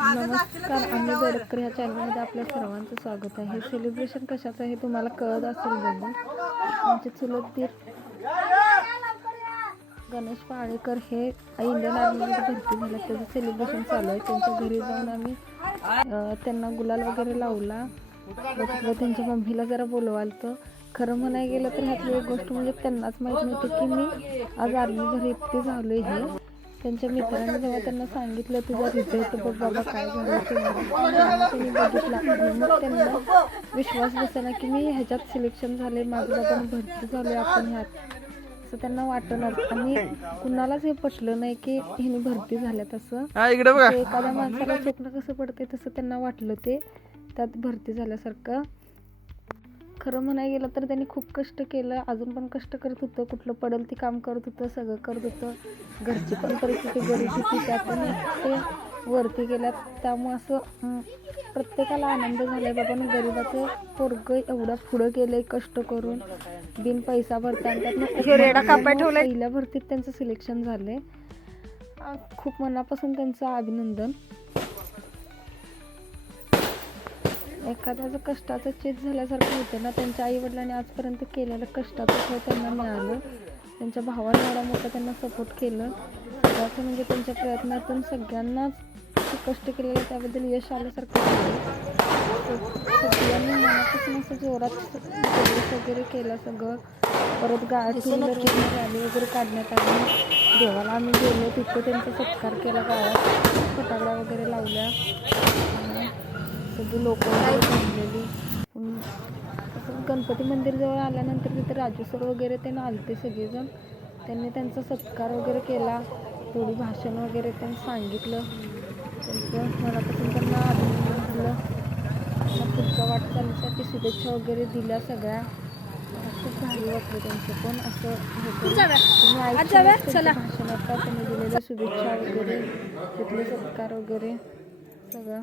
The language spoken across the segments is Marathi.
नमस्कार, आम्ही बेडकर ह्या चॅनलमध्ये आपल्या सर्वांचं स्वागत आहे. हे सेलिब्रेशन कशाचं आहे तुम्हाला कळत असेल बघून. आमचे चुलत दीर गणेश पाळेकर हे इंडियन आर्मीमध्ये भरती झाले, त्याचं सेलिब्रेशन चालू आहे. त्यांच्या घरी जाऊन आम्ही त्यांना गुलाल वगैरे लावला व त्यांच्या मम्मीला जरा बोलवालतं. खरं म्हणायला गेलं तर ह्यातली एक गोष्ट म्हणजे त्यांनाच माहीत नव्हतं की मी आज आर्मी भरती झालो. हे त्यांच्या मित्रांनी जेव्हा त्यांना सांगितलं तुझा रिझल्ट बघ बाबा काय झालं त्यांनी बघितला, मग त्यांना विश्वास बसेना की मी ह्याच्यात सिलेक्शन झाले, माझं बाबा भरती झाले आपण ह्यात, असं त्यांना वाटणार. आणि कुणालाच हे पटलं नाही की हिने भरती झाल्यात. असं एखाद्या माणसाला स्वप्न कसं पडते तसं त्यांना वाटलं ते त्यात भरती झाल्यासारखं. खरं म्हणायला गेलं तर त्यांनी खूप कष्ट केलं, अजून पण कष्ट करत होतं, कुठलं पडेल ते काम करत होतं, सगळं करत होतं. घरची पण परिस्थिती गरीब होती, त्यातून ते वरती गेल्यात. त्यामुळं असं प्रत्येकाला आनंद झाला आहे बाबा गरिबाचं पोरगं एवढं पुढं गेलं कष्ट करून बिन पैसा भरता. पहिल्या भरतीत त्यांचं सिलेक्शन झालं. खूप मनापासून त्यांचं अभिनंदन. एखाद्याचं कष्टाचं चीज झाल्यासारखं होतं ना. त्यांच्या आईवडिलांनी आजपर्यंत केलेलं कष्टाचं फळ त्यांना मिळालं. त्यांच्या भावाने एवढा मोठा त्यांना सपोर्ट केलं. सगळ्याचं म्हणजे त्यांच्या प्रयत्नातून सगळ्यांनाच कष्ट केलेलं त्याबद्दल यश आल्यासारखं झालं. सगळ्यांनी मनापासून असं जोरात वगैरे केलं सगळं. परत टू व्हीलर रॅली वगैरे काढण्यात आली. देवाला आम्ही गेलो, तिथं त्यांचा सत्कार केला, गावात फटाकड्या वगैरे लावल्या, सगळी लोक वगैरे जमलेली. गणपती मंदिरजवळ आल्यानंतर तिथे राजू सर वगैरे ते आलते सगळेजण. त्यांनी त्यांचा सत्कार वगैरे केला, थोडी भाषण वगैरे त्यांनी सांगितलं. त्यांचं मनापासून त्यांना अभिनंदन दिलं, त्यांना पुढच्या वाटचालीसाठी शुभेच्छा वगैरे दिल्या सगळ्या. खूप भारी वाटलं त्यांचं पण. असं भाषण आता त्यांनी दिलेल्या शुभेच्छा वगैरे, तिथले सत्कार वगैरे सगळं.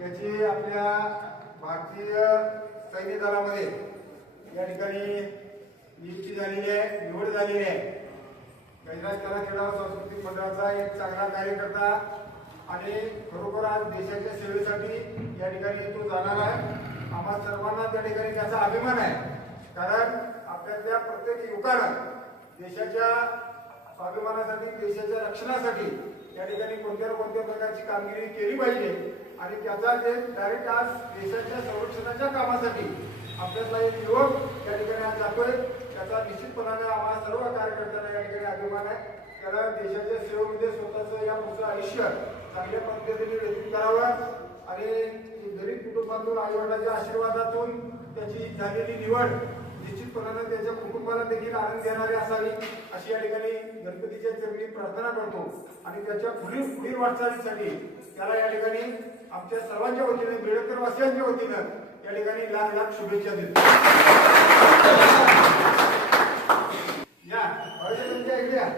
याची आपल्या भारतीय सैन्य दलामध्ये या ठिकाणी नियुक्ती झालेली आहे, निवड झालेली आहे. गजराज कला क्रीडा व सांस्कृतिक मंडळाचा एक चांगला कार्यकर्ता आणि खरोखर आज देशाच्या सेवेसाठी या ठिकाणी तो जाणार आहे. आम्हा सर्वांना त्या ठिकाणी त्याचा अभिमान आहे, कारण आपल्यातल्या प्रत्येक युवकानं देशाच्या स्वाभिमानासाठी, देशाच्या रक्षणासाठी या ठिकाणी कोणत्या ना कोणत्या प्रकारची कामगिरी केली पाहिजे. आणि त्याचा जे डायरेक्ट आज देशाच्या संरक्षणाच्या कामासाठी आपल्यातला एक युवक या ठिकाणी आज जातोय, त्याचा निश्चितपणाने आम्हाला सर्व कार्यकर्त्यांना या ठिकाणी अभिमान आहे. त्याला देशाच्या सेवेमध्ये स्वतःचं या पुढचं आयुष्य चांगल्या पद्धतीने व्यतीत करावं आणि गरीब कुटुंबातून आईवडिलांच्या आशीर्वादातून त्याची झालेली निवड निश्चितपणाने त्याच्या कुटुंबाला देखील आनंद देणारी असावी अशी या ठिकाणी गणपतीच्या चरणी प्रार्थना करतो. आणि त्याच्या पुढील वाटचालीसाठी त्याला या ठिकाणी आमच्या सर्वांच्या वतीने, बेडकर वासियांच्या वतीनं या ठिकाणी लाख लाख शुभेच्छा देतो. या तुमच्या इकडे या.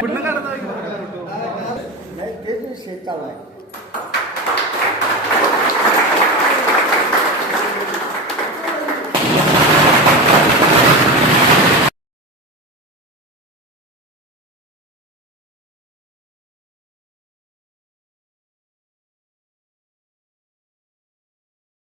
कुठलं काढत आहे नाही तेच शेत चालू आहे.